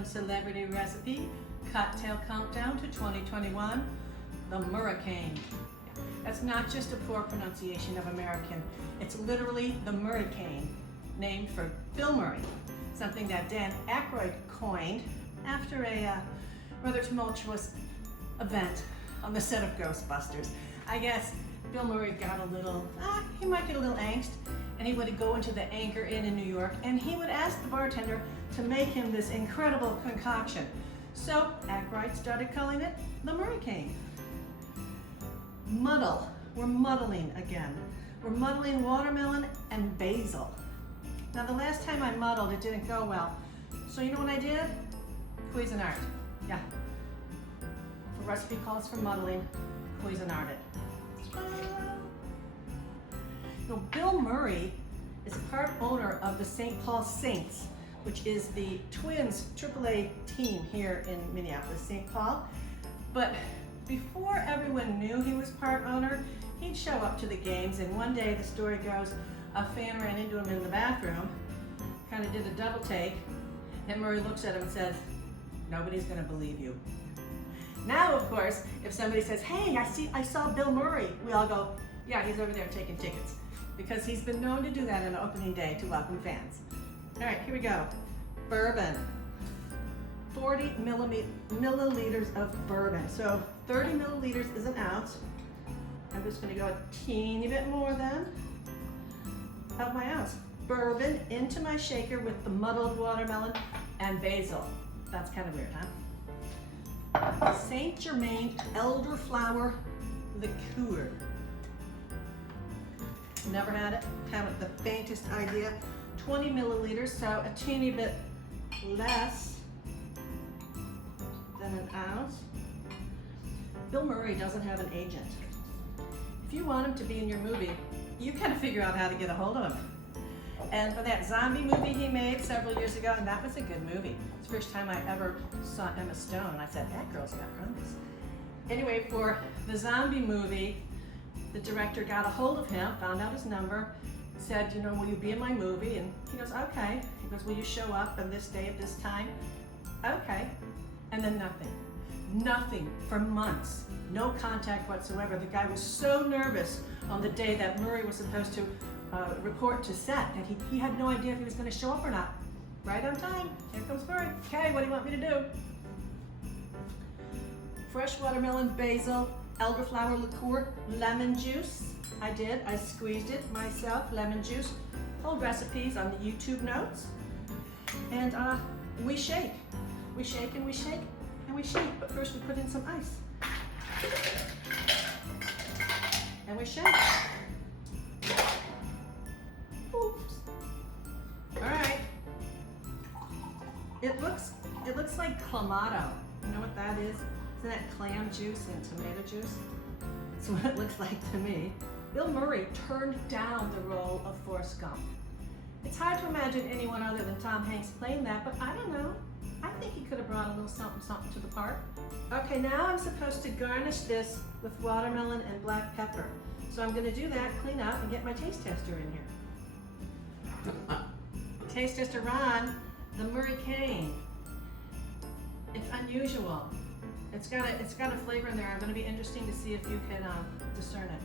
random celebrity recipe, cocktail countdown to 2021, the Murricane. That's not just a poor pronunciation of American, it's literally the Murricane, named for Bill Murray, something that Dan Aykroyd coined after a rather tumultuous event on the set of Ghostbusters. I guess Bill Murray got a little, he might get a little angst, and he would go into the Anchor Inn in New York, and he would ask the bartender to make him this incredible concoction. So Aykroyd started calling it the Murricane. Muddle, we're muddling again. We're muddling watermelon and basil. Now the last time I muddled, it didn't go well. So you know what I did? Cuisinart, yeah. The recipe calls for muddling, Cuisinart it. You know, Bill Murray is part owner of the St. Paul Saints, which is the Twins AAA team here in Minneapolis, St. Paul. But before everyone knew he was part owner, he'd show up to the games, and one day, the story goes, a fan ran into him in the bathroom, kind of did a double take, and Murray looks at him and says, "Nobody's gonna believe you." Now, of course, if somebody says, "Hey, I saw Bill Murray," we all go, "Yeah, he's over there taking tickets," because he's been known to do that on opening day to welcome fans. All right, here we go. Bourbon. 40 milliliters of bourbon. So 30 milliliters is an ounce. I'm just gonna go a teeny bit more then of my ounce. Bourbon into my shaker with the muddled watermelon and basil. That's kind of weird, huh? St-Germain elderflower liqueur. Never had it, haven't the faintest idea. 20 milliliters, so a teeny bit less than an ounce. Bill Murray doesn't have an agent. If you want him to be in your movie, you gotta figure out how to get a hold of him. And for that zombie movie he made several years ago, and that was a good movie. It's the first time I ever saw Emma Stone. I said, that girl's got promise. Anyway, for the zombie movie, the director got a hold of him, found out his number, said, you know, will you be in my movie? And he goes, okay. He goes, will you show up on this day at this time? Okay. And then nothing. Nothing for months. No contact whatsoever. The guy was so nervous on the day that Murray was supposed to report to set that he had no idea if he was going to show up or not. Right on time. Here comes Murray. Okay, what do you want me to do? Fresh watermelon, basil, elderflower liqueur, lemon juice. I did. I squeezed it myself, lemon juice. Full recipes on the YouTube notes. And we shake. We shake and we shake and we shake. But first we put in some ice. And we shake. Oops. All right. It looks like clamato. You know what that is? Isn't that clam juice and tomato juice? That's what it looks like to me. Bill Murray turned down the role of Forrest Gump. It's hard to imagine anyone other than Tom Hanks playing that, but I don't know. I think he could have brought a little something to the part. Okay, now I'm supposed to garnish this with watermelon and black pepper. So I'm gonna do that, clean up, and get my taste tester in here. Taste tester Ron, the Murricane. It's unusual. It's got a flavor in there. I'm gonna be interesting to see if you can discern it.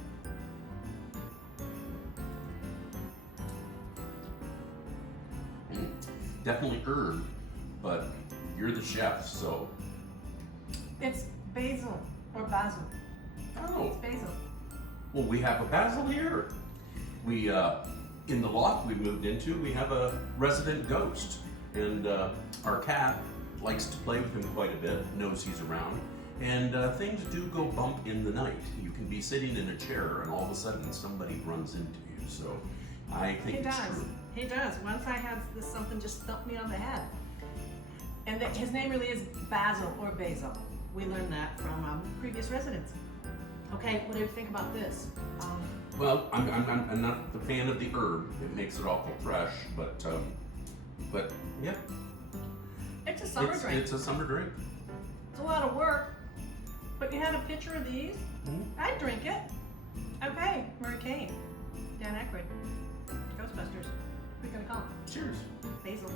Definitely herb, but you're the chef, so. It's basil or basil. Oh. It's basil. Well, we have a basil here. We, in the loft we moved into, we have a resident ghost. And our cat likes to play with him quite a bit, knows he's around. And things do go bump in the night. You can be sitting in a chair and all of a sudden somebody runs into you. So I think it's true. He does. Once I had this, something just thumped me on the head. And his name really is Basil or Basil. We learned that from previous residents. Okay, what do you think about this? Well, I'm not the fan of the herb. It makes it awful fresh, but yeah. It's a summer drink. It's a summer drink. It's a lot of work, but you had a picture of these. I'd drink it. Okay, Murricane. Dan Aykroyd. Ghostbusters. What are you gonna call it? Cheers. Basil.